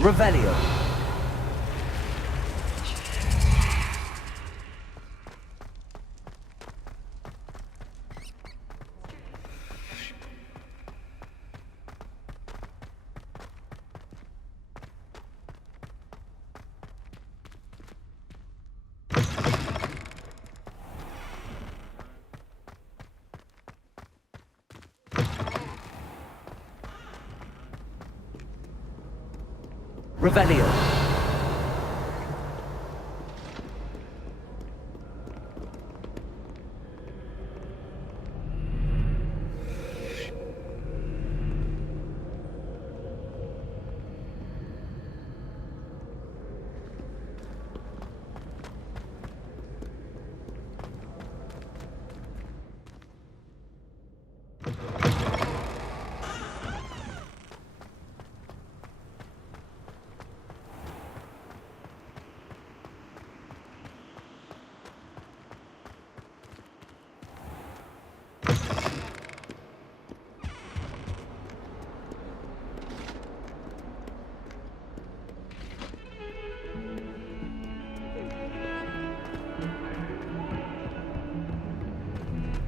Revelio. Revelio.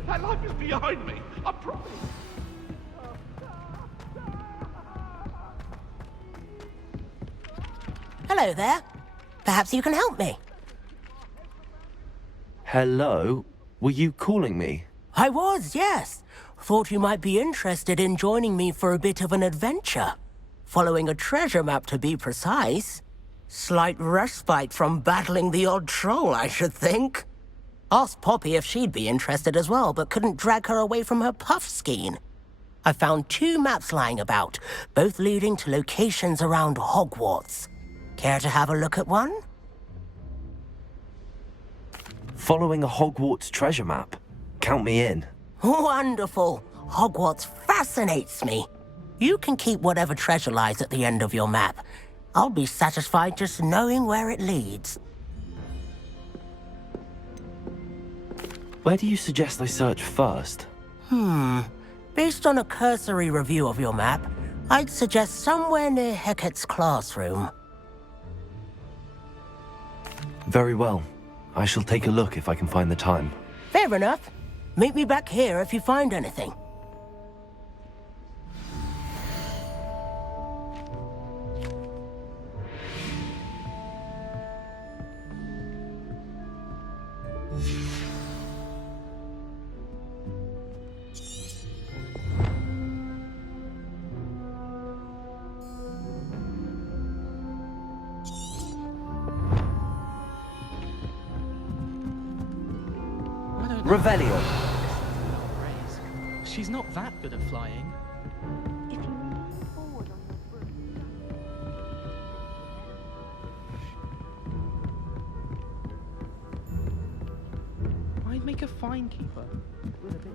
That life is behind me, I promise. Hello there. Perhaps you can help me. Hello? Were you calling me? I was, yes. Thought you might be interested in joining me for a bit of an adventure. Following a treasure map, to be precise. Slight respite from battling the odd troll, I should think. Asked Poppy if she'd be interested as well, but couldn't drag her away from her puff skein. I found 2 maps lying about, both leading to locations around Hogwarts. Care to have a look at one? Following a Hogwarts treasure map. Count me in. Wonderful. Hogwarts fascinates me. You can keep whatever treasure lies at the end of your map. I'll be satisfied just knowing where it leads. Where do you suggest I search first? Based on a cursory review of your map, I'd suggest somewhere near Hecat's classroom. Very well. I shall take a look if I can find the time. Fair enough. Meet me back here if you find anything. Revelio. She's not that good at flying. If you move forward on your broom. I'd make a fine keeper. With a bit.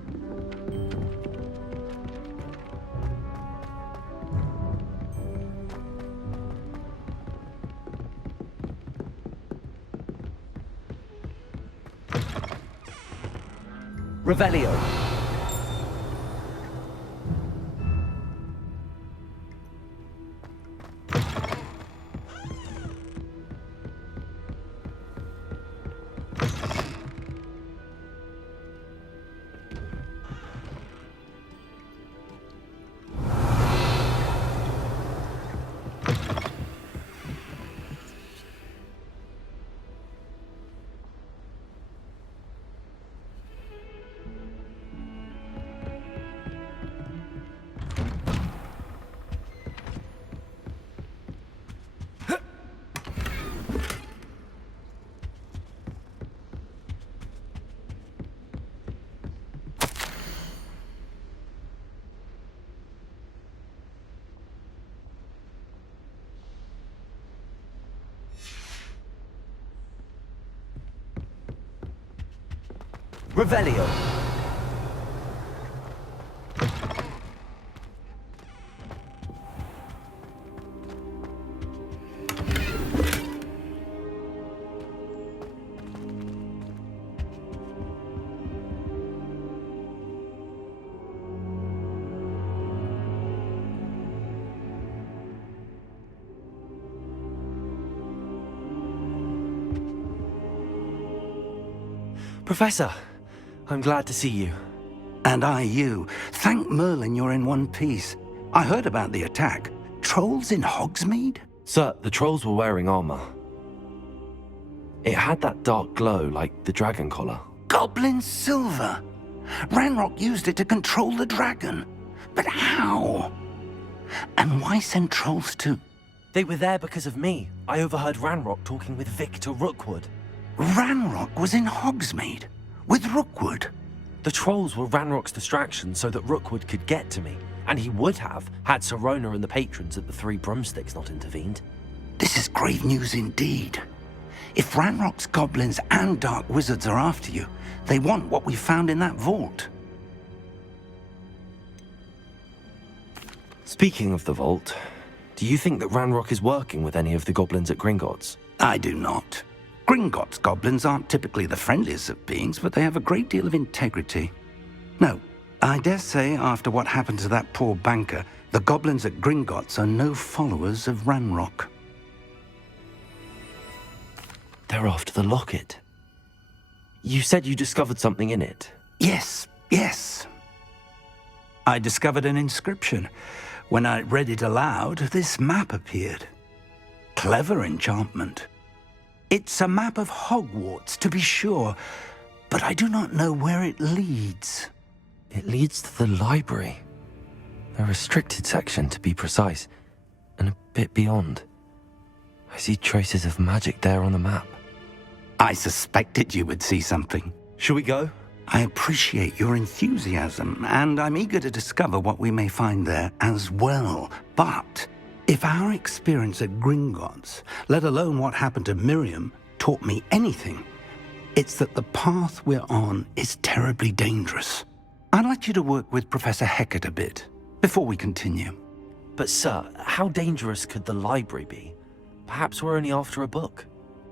Revelio. Revelio. Professor, I'm glad to see you. And I you. Thank Merlin you're in one piece. I heard about the attack. Trolls in Hogsmeade? Sir, the trolls were wearing armor. It had that dark glow like the dragon collar. Goblin silver. Ranrock used it to control the dragon. But how? And why send trolls to... They were there because of me. I overheard Ranrock talking with Victor Rookwood. Ranrock was in Hogsmeade? With Rookwood? The trolls were Ranrock's distraction so that Rookwood could get to me. And he would have, had Sirona and the patrons at the Three Broomsticks not intervened. This is grave news indeed. If Ranrock's goblins and dark wizards are after you, they want what we found in that vault. Speaking of the vault, do you think that Ranrock is working with any of the goblins at Gringotts? I do not. Gringotts goblins aren't typically the friendliest of beings, but they have a great deal of integrity. No, I dare say after what happened to that poor banker, the goblins at Gringotts are no followers of Ranrock. They're after the locket. You said you discovered something in it. Yes. I discovered an inscription. When I read it aloud, this map appeared. Clever enchantment. It's a map of Hogwarts, to be sure, but I do not know where it leads. It leads to the library. A restricted section, to be precise, and a bit beyond. I see traces of magic there on the map. I suspected you would see something. Shall we go? I appreciate your enthusiasm, and I'm eager to discover what we may find there as well. But if our experience at Gringotts, let alone what happened to Miriam, taught me anything, it's that the path we're on is terribly dangerous. I'd like you to work with Professor Hecat a bit before we continue. But sir, how dangerous could the library be? Perhaps we're only after a book.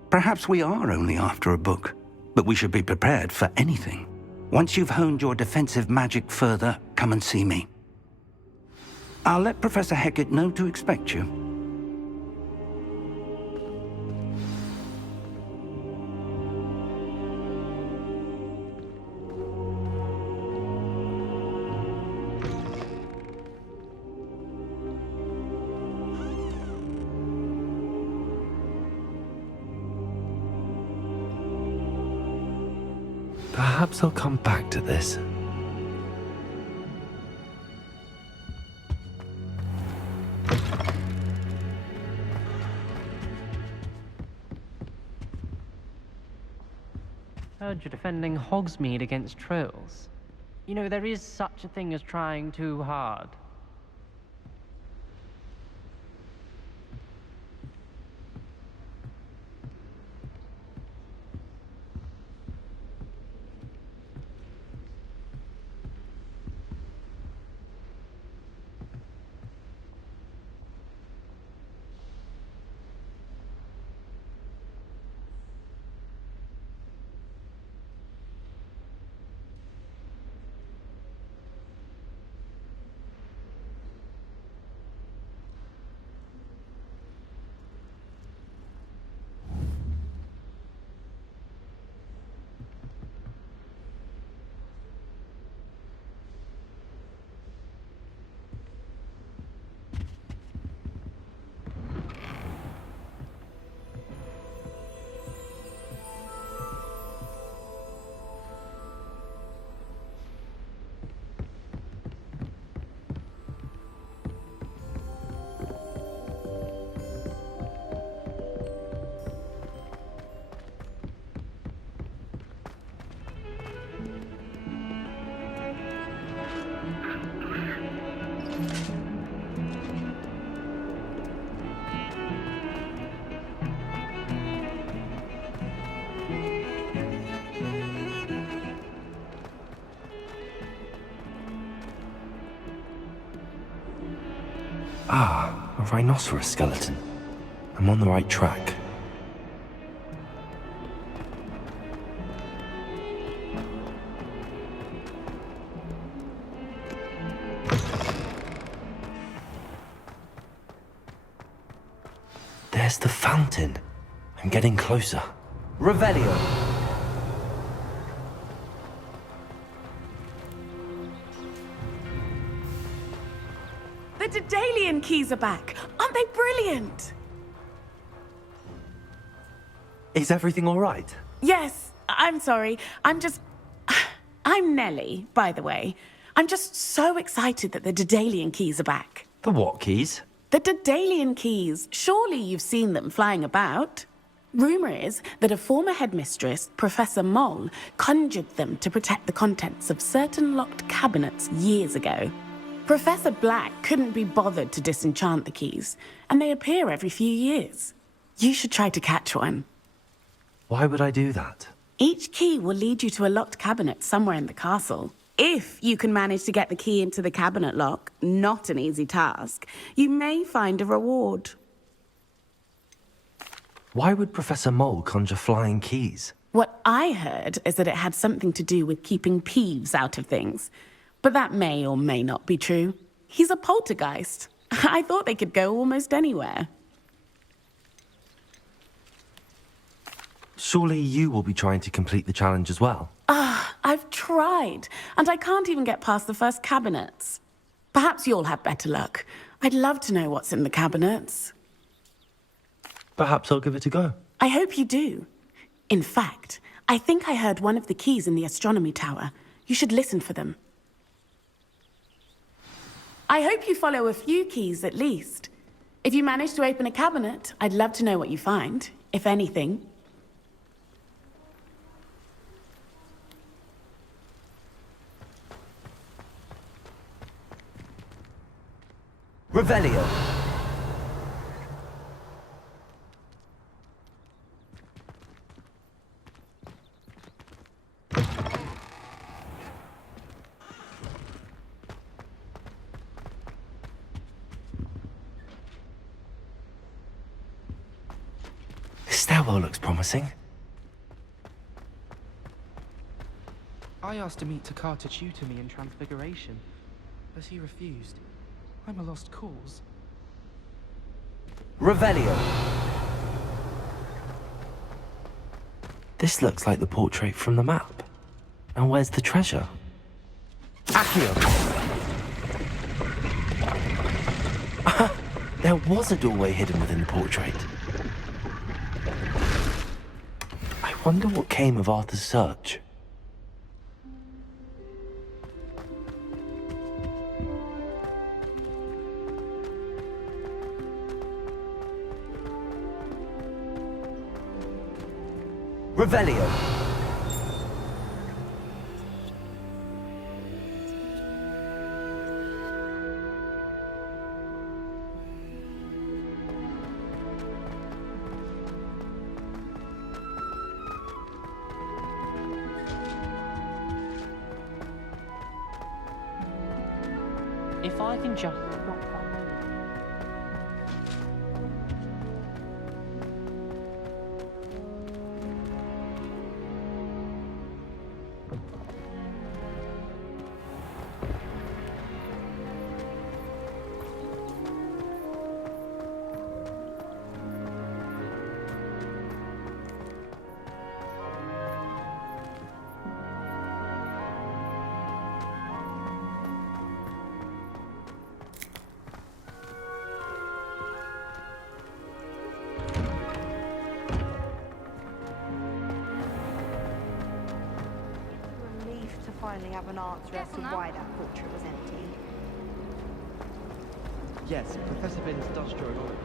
Perhaps we are only after a book, but we should be prepared for anything. Once you've honed your defensive magic further, come and see me. I'll let Professor Hecat know to expect you. Perhaps I'll come back to this. Heard you're defending Hogsmeade against trolls. You know, there is such a thing as trying too hard. Ah, a rhinoceros skeleton. I'm on the right track. There's the fountain. I'm getting closer. Revelio! the Daedalian keys are back. Aren't they brilliant? Is everything all right? Yes, I'm sorry. I'm Nellie, by the way. I'm just so excited that the Daedalian keys are back. The what keys? The Daedalian keys. Surely you've seen them flying about. Rumour is that a former headmistress, Professor Mole, conjured them to protect the contents of certain locked cabinets years ago. Professor Black couldn't be bothered to disenchant the keys, and they appear every few years. You should try to catch one. Why would I do that? Each key will lead you to a locked cabinet somewhere in the castle. If you can manage to get the key into the cabinet lock, not an easy task, you may find a reward. Why would Professor Mole conjure flying keys? What I heard is that it had something to do with keeping Peeves out of things. But that may or may not be true. He's a poltergeist. I thought they could go almost anywhere. Surely you will be trying to complete the challenge as well. I've tried, and I can't even get past the first cabinets. Perhaps you'll have better luck. I'd love to know what's in the cabinets. Perhaps I'll give it a go. I hope you do. In fact, I think I heard one of the keys in the Astronomy Tower. You should listen for them. I hope you follow a few keys at least. If you manage to open a cabinet, I'd love to know what you find, if anything. Revelio. This stairwell looks promising. I asked to meet Takar to tutor me in Transfiguration, but he refused. I'm a lost cause. Revelio. This looks like the portrait from the map. And where's the treasure? Accio! There was a doorway hidden within the portrait. I wonder what came of Arthur's search. Revelio. If I can just not find Relieved to finally have an answer as to why that portrait was empty. Yes, Professor Binns does draw an order.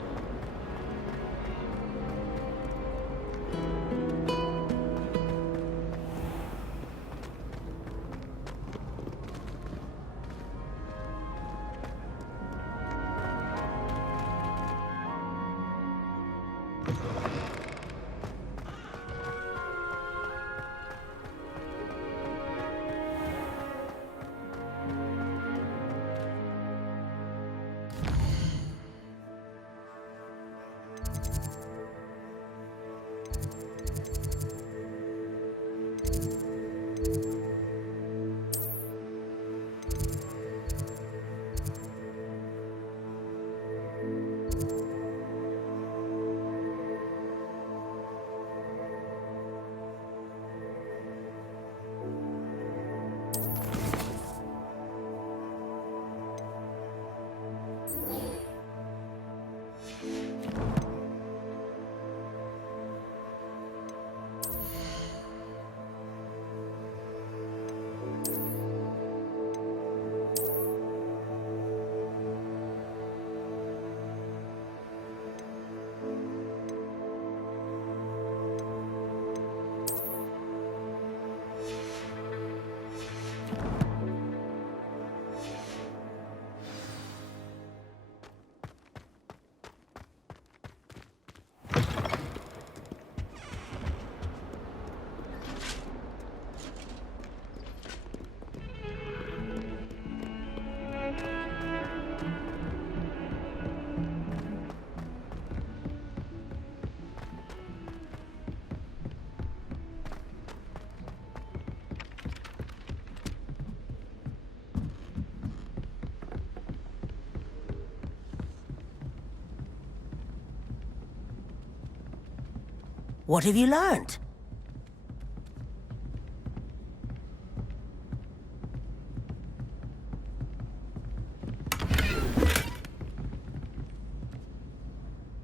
What have you learned?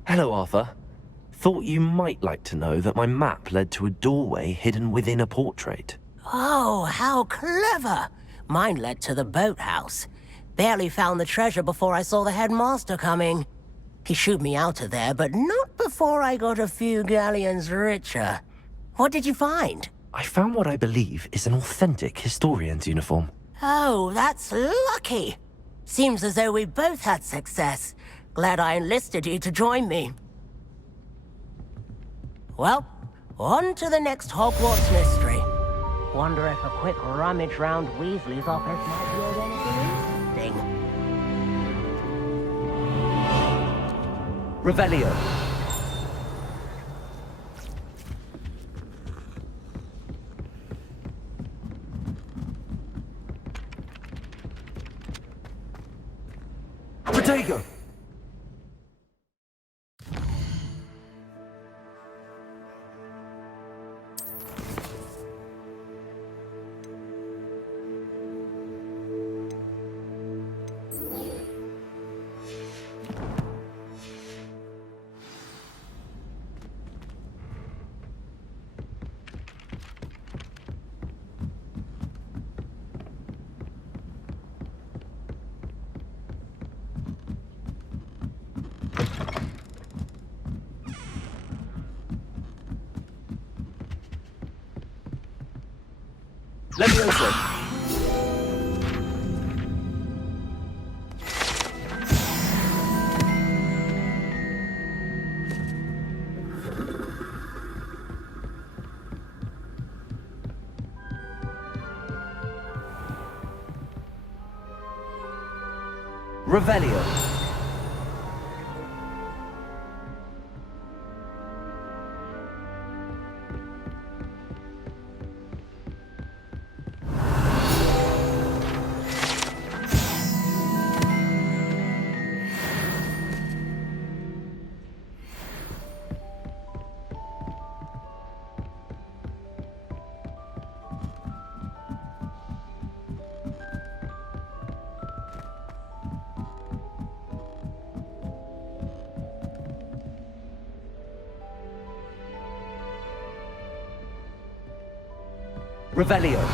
Hello, Arthur. Thought you might like to know that my map led to a doorway hidden within a portrait. Oh, how clever! Mine led to the boathouse. Barely found the treasure before I saw the headmaster coming. He shooed me out of there, but not before I got a few galleons richer. What did you find? I found what I believe is an authentic historian's uniform. Oh, that's lucky. Seems as though we both had success. Glad I enlisted you to join me. Well, on to the next Hogwarts mystery. Wonder if a quick rummage round Weasley's office might yield anything interesting. Revelio. Protego! Levioso. Revelio. Revelio.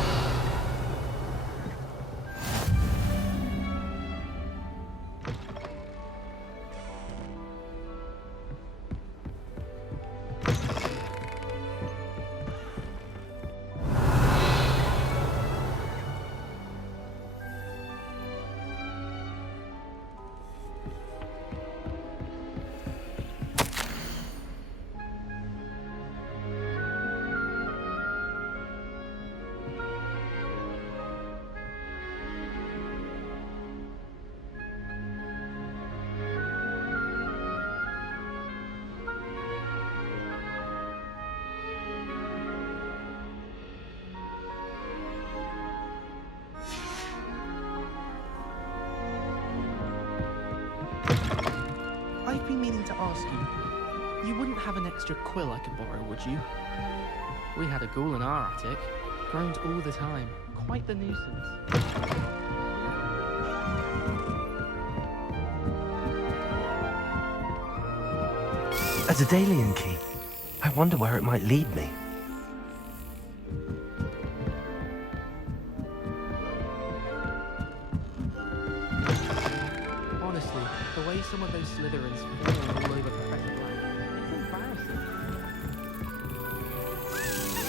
I've been meaning to ask you. You wouldn't have an extra quill I could borrow, would you? We had a ghoul in our attic. Groaned all the time. Quite the nuisance. A Daedalian key. I wonder where it might lead me. Honestly, the way some of those Slytherins fall all over Professor Black, it's embarrassing.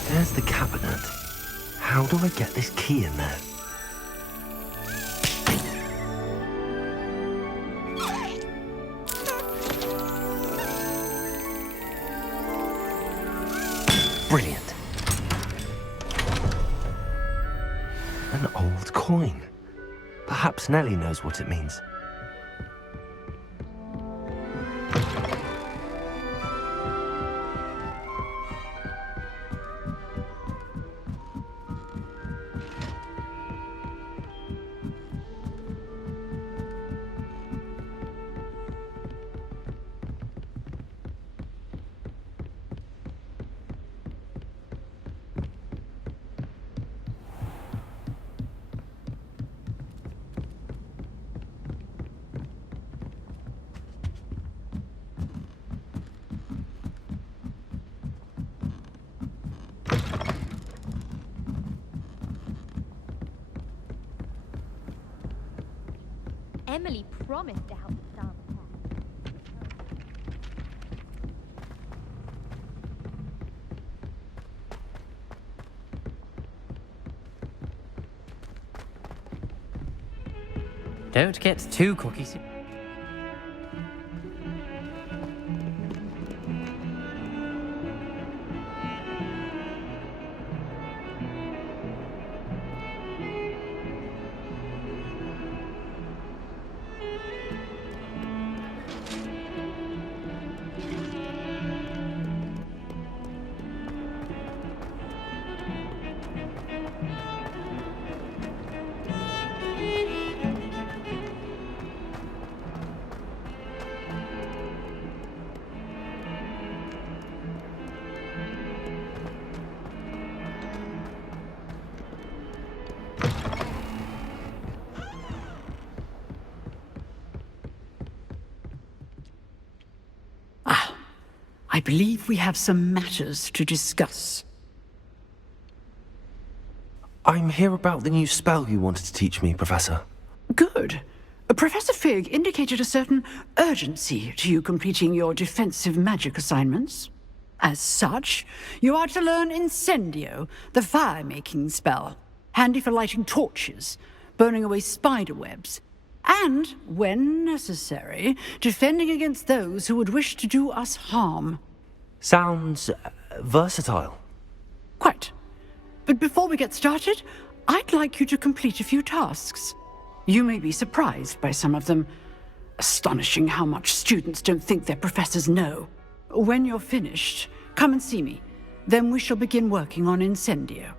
There's the cabinet. How do I get this key in there? Brilliant. An old coin. Perhaps Nellie knows what it means. Emily promised to help the Star protect. Don't get too cocky. I believe we have some matters to discuss. I'm here about the new spell you wanted to teach me, Professor. Good. Professor Fig indicated a certain urgency to you completing your defensive magic assignments. As such, you are to learn Incendio, the fire-making spell, handy for lighting torches, burning away spider webs, and, when necessary, defending against those who would wish to do us harm. Sounds versatile. Quite. But before we get started, I'd like you to complete a few tasks. You may be surprised by some of them. Astonishing how much students don't think their professors know. When you're finished, come and see me. Then we shall begin working on Incendio.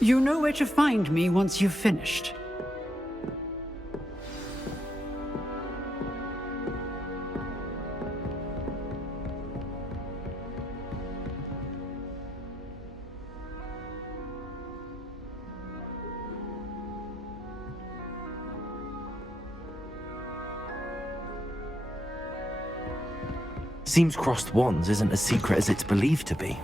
You know where to find me once you've finished. Seems crossed wands isn't as secret as it's believed to be.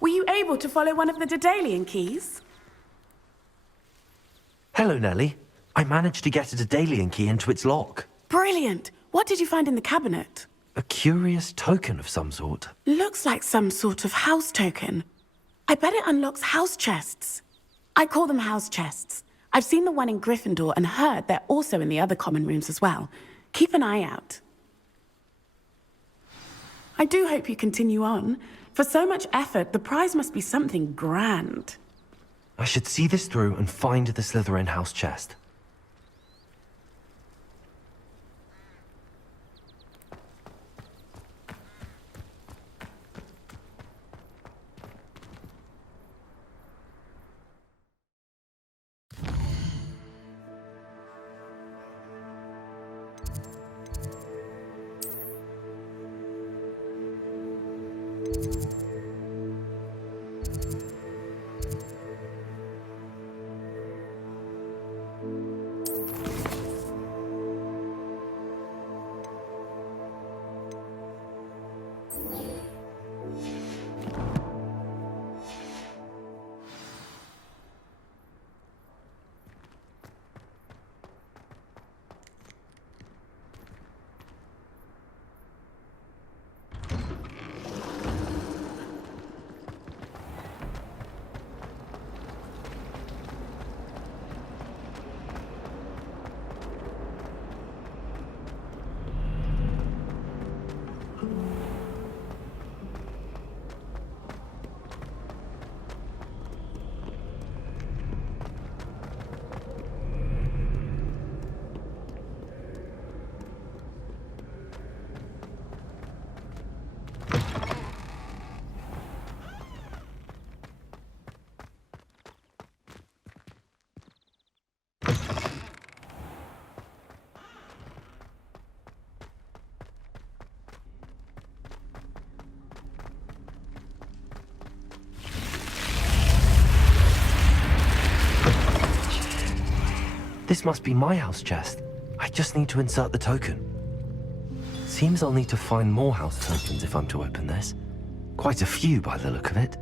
Were you able to follow one of the Daedalian keys? Hello, Nellie. I managed to get a Daedalian key into its lock. Brilliant. What did you find in the cabinet? A curious token of some sort. Looks like some sort of house token. I bet it unlocks house chests. I call them house chests. I've seen the one in Gryffindor and heard they're also in the other common rooms as well. Keep an eye out. I do hope you continue on. For so much effort, the prize must be something grand. I should see this through and find the Slytherin house chest. This must be my house chest. I just need to insert the token. Seems I'll need to find more house tokens if I'm to open this. Quite a few by the look of it.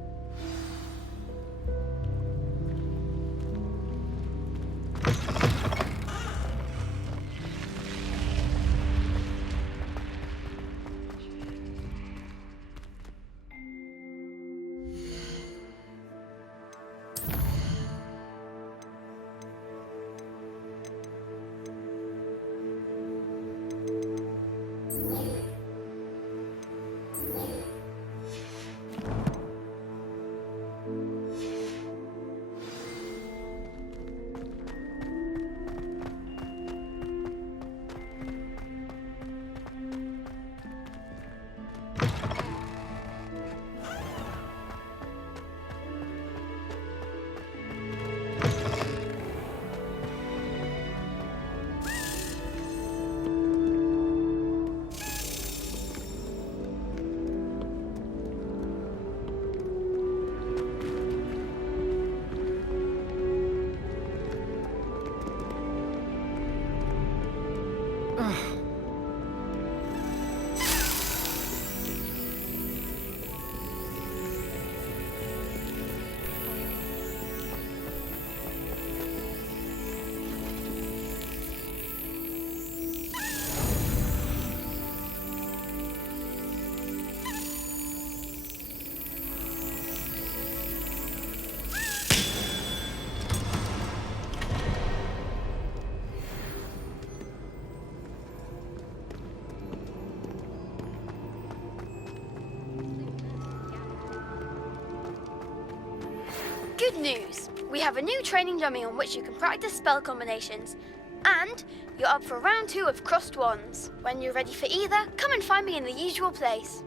Good news! We have a new training dummy on which you can practice spell combinations. And you're up for round 2 of Crossed Wands. When you're ready for either, come and find me in the usual place.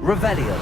Revelio.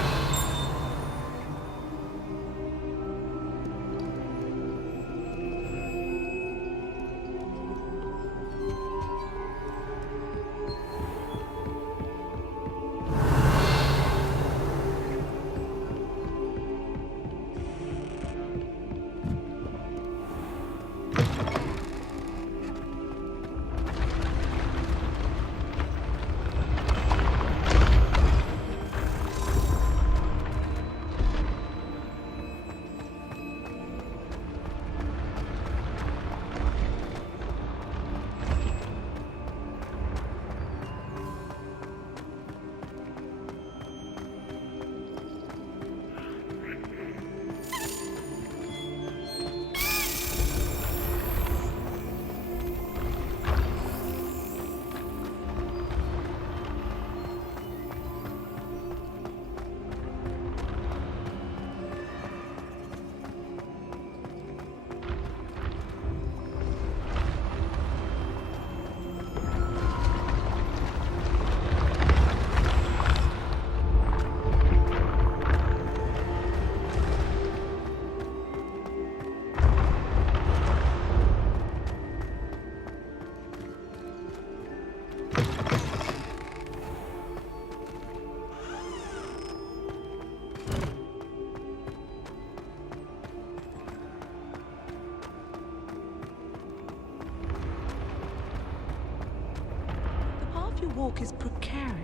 Your walk is precarious.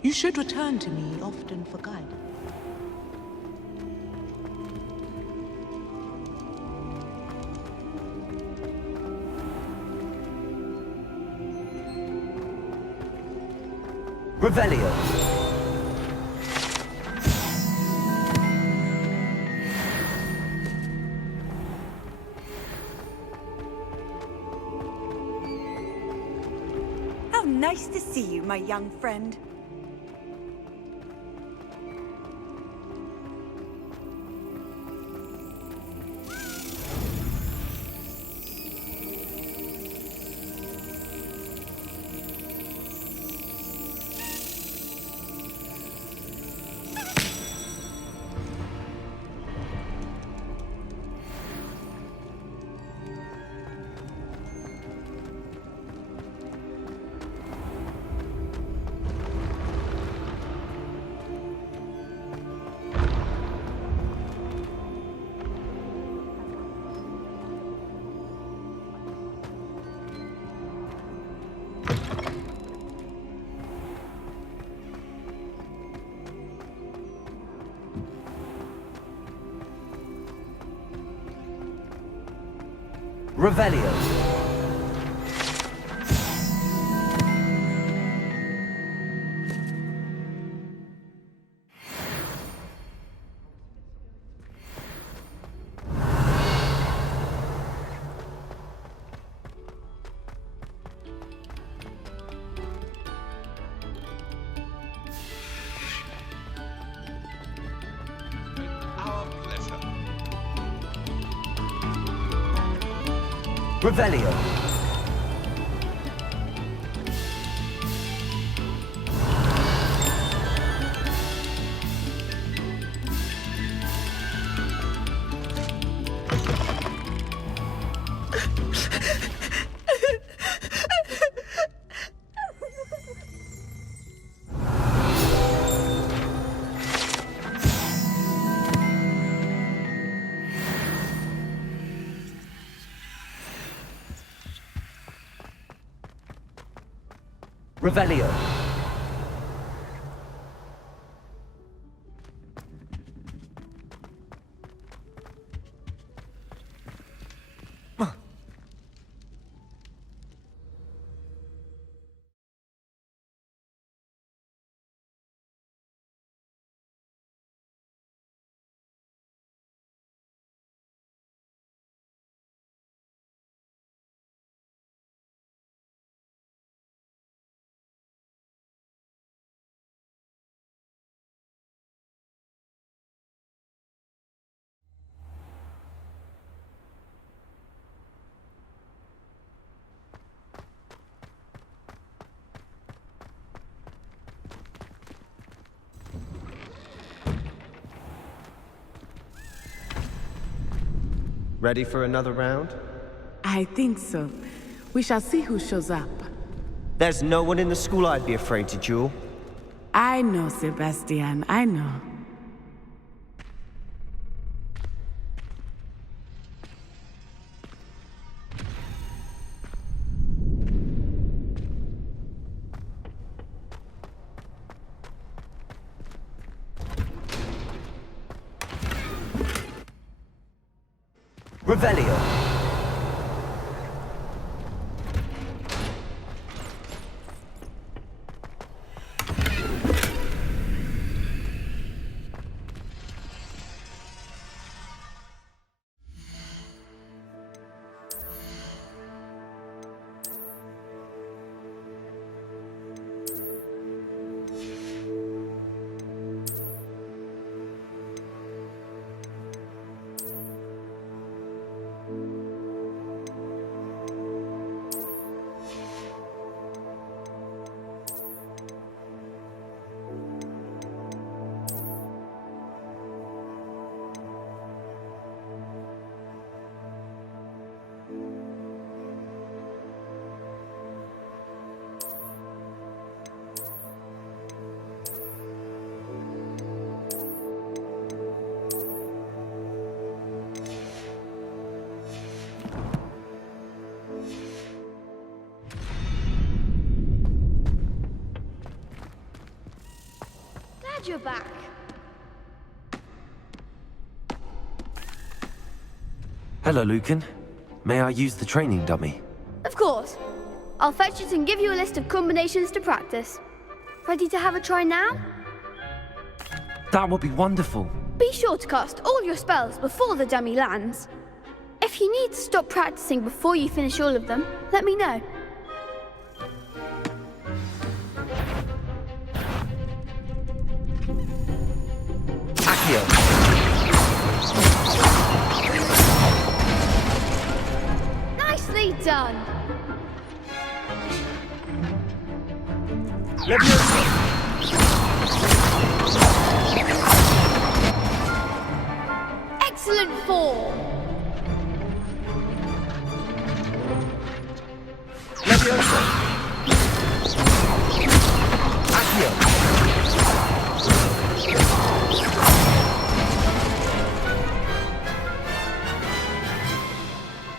You should return to me often for guidance. Revelio. Nice to see you, my young friend. Revelio. Our pleasure. Revelio. Revelio. Ready for another round? I think so. We shall see who shows up. There's no one in the school I'd be afraid to duel. I know, Sebastian, I know. Revelio. You're back. Hello, Lucan. May I use the training dummy? Of course. I'll fetch it and give you a list of combinations to practice. Ready to have a try now? That would be wonderful. Be sure to cast all your spells before the dummy lands. If you need to stop practicing before you finish all of them, let me know. Nicely done. Excellent form.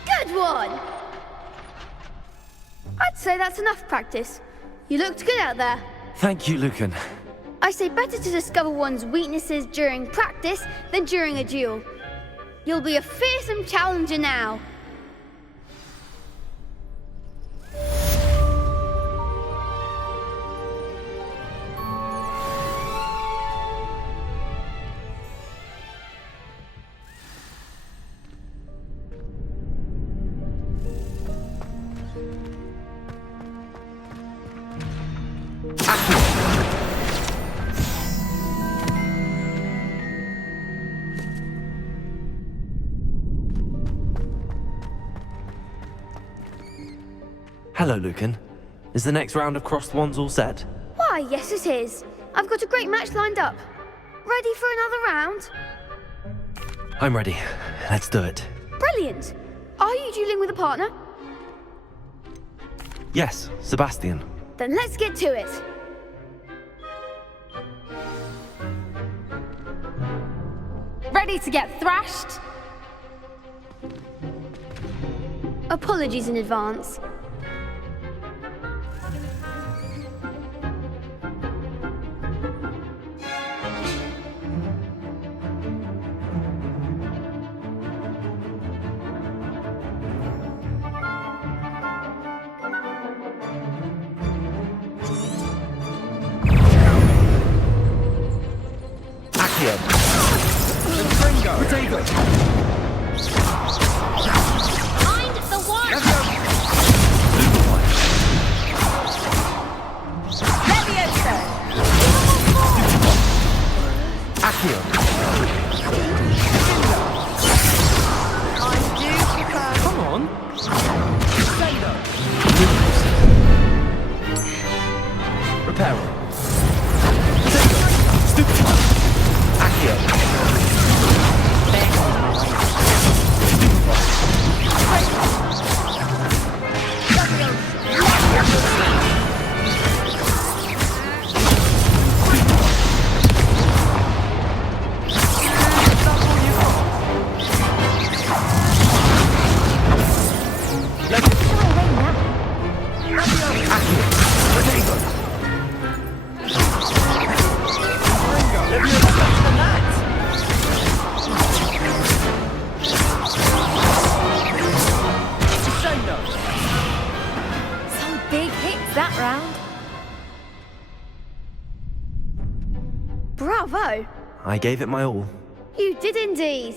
Good one. I'd say that's enough practice. You looked good out there. Thank you, Lucan. I say better to discover one's weaknesses during practice than during a duel. You'll be a fearsome challenger now. Hello, Lucan. Is the next round of crossed wands all set? Why, yes it is. I've got a great match lined up. Ready for another round? I'm ready. Let's do it. Brilliant. Are you dueling with a partner? Yes, Sebastian. Then let's get to it. Ready to get thrashed? Apologies in advance. Bravo! I gave it my all. You did indeed.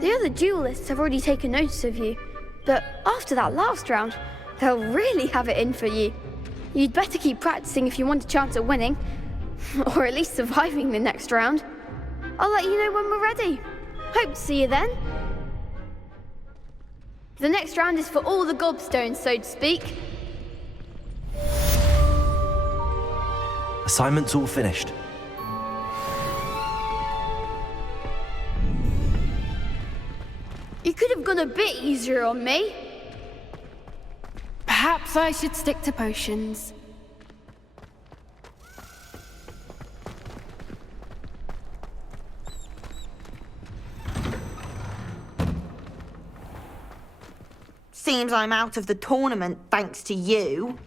The other duelists have already taken notice of you, but after that last round, they'll really have it in for you. You'd better keep practicing if you want a chance at winning, or at least surviving the next round. I'll let you know when we're ready. Hope to see you then. The next round is for all the gobstones, so to speak. Assignment's all finished. You could have gone a bit easier on me. Perhaps I should stick to potions. Seems I'm out of the tournament thanks to you.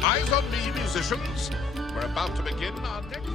Eyes on me, musicians. We're about to begin our next...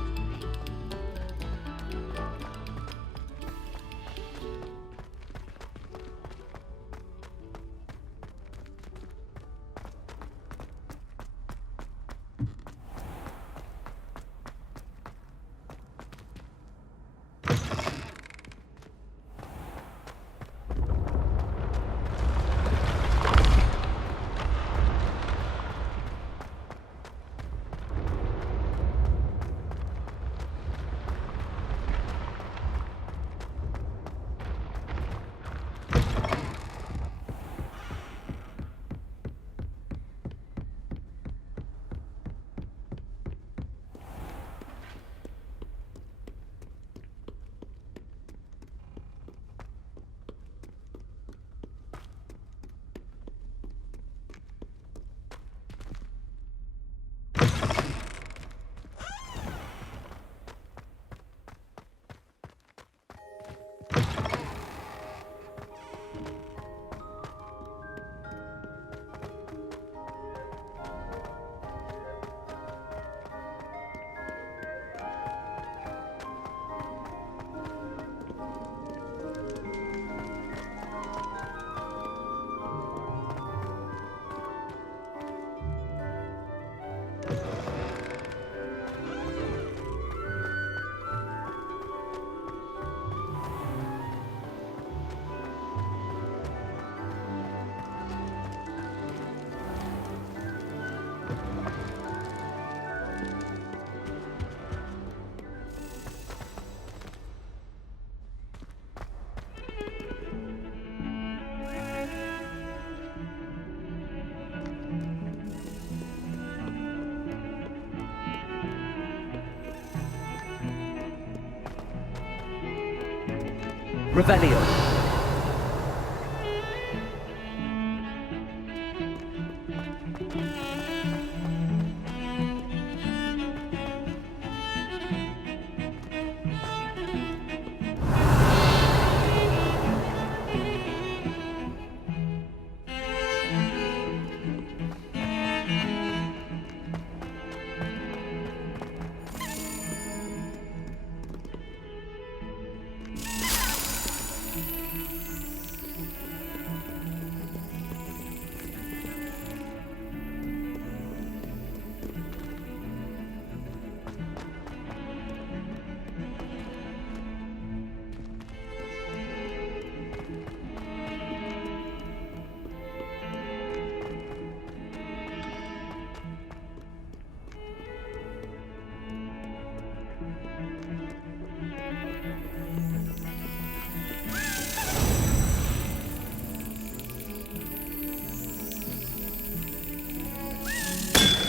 Revelio.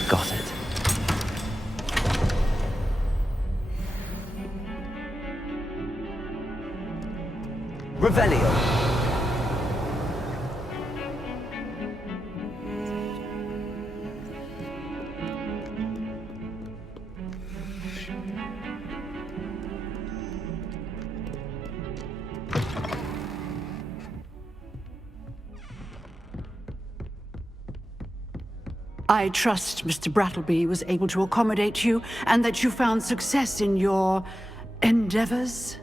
Got it. Revelio. I trust Mr. Brattleby was able to accommodate you and that you found success in your endeavors.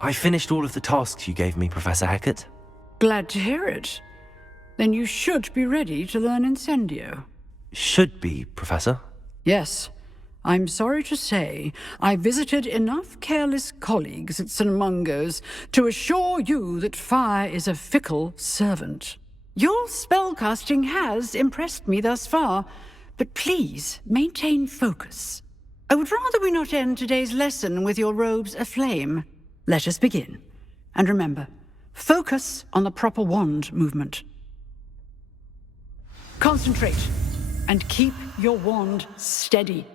I finished all of the tasks you gave me, Professor Hecat. Glad to hear it. Then you should be ready to learn Incendio. Should be, Professor. Yes. I'm sorry to say, I visited enough careless colleagues at St. Mungo's to assure you that fire is a fickle servant. Your spellcasting has impressed me thus far, but please maintain focus. I would rather we not end today's lesson with your robes aflame. Let us begin. And remember, focus on the proper wand movement. Concentrate, and keep your wand steady.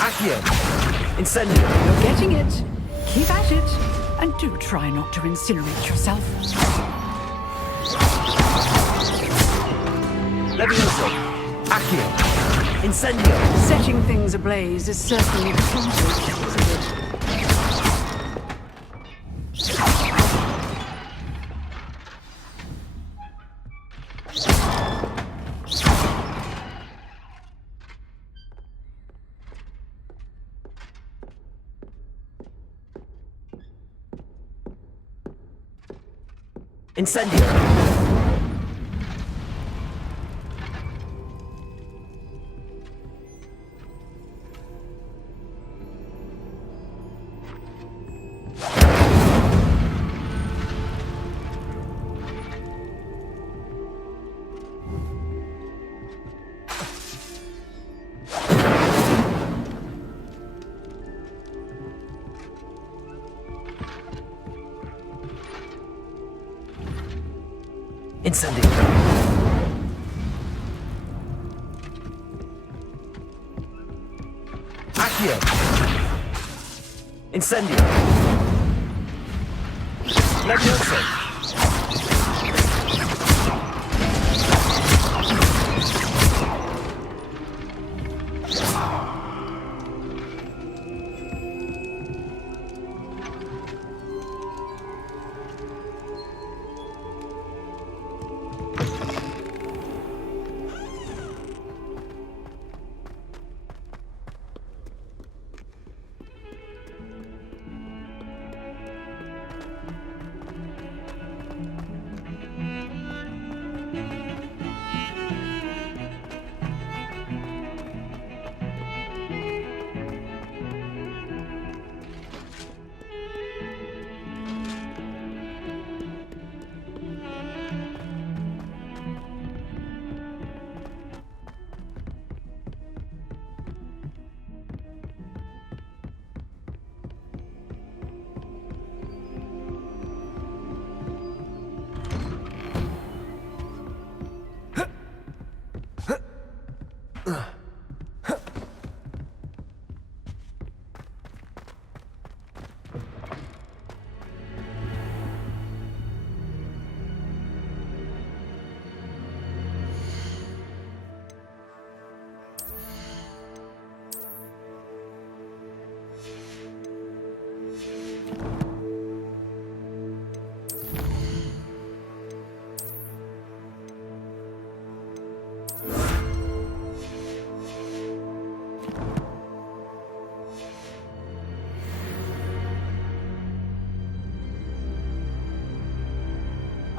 Accio! Incendio! You're getting it. Keep at it. And do try not to incinerate yourself. Levioso! Accio! Incendio! Setting things ablaze is certainly the fastest, isn't it? Incendio! Incendio. Accio. Incendio. Levioso.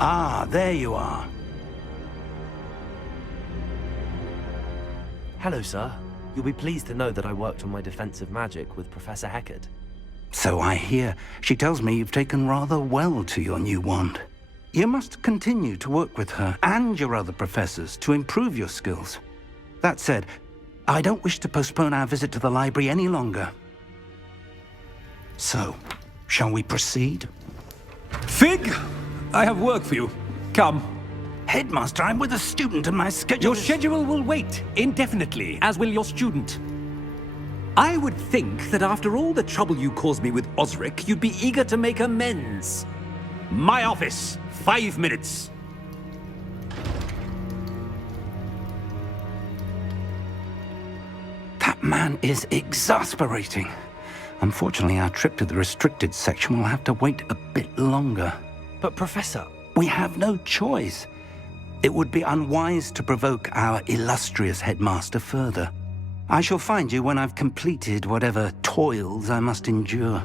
Ah, there you are. Hello, sir. You'll be pleased to know that I worked on my defensive magic with Professor Hecat. So I hear. She tells me you've taken rather well to your new wand. You must continue to work with her and your other professors to improve your skills. That said, I don't wish to postpone our visit to the library any longer. So, shall we proceed? Fig! I have work for you. Come. Headmaster, I'm with a student and my schedule Your schedule will wait indefinitely, as will your student. I would think that after all the trouble you caused me with Osric, you'd be eager to make amends. My office, 5 minutes. That man is exasperating. Unfortunately, our trip to the restricted section will have to wait a bit longer. But Professor... We have no choice. It would be unwise to provoke our illustrious headmaster further. I shall find you when I've completed whatever toils I must endure.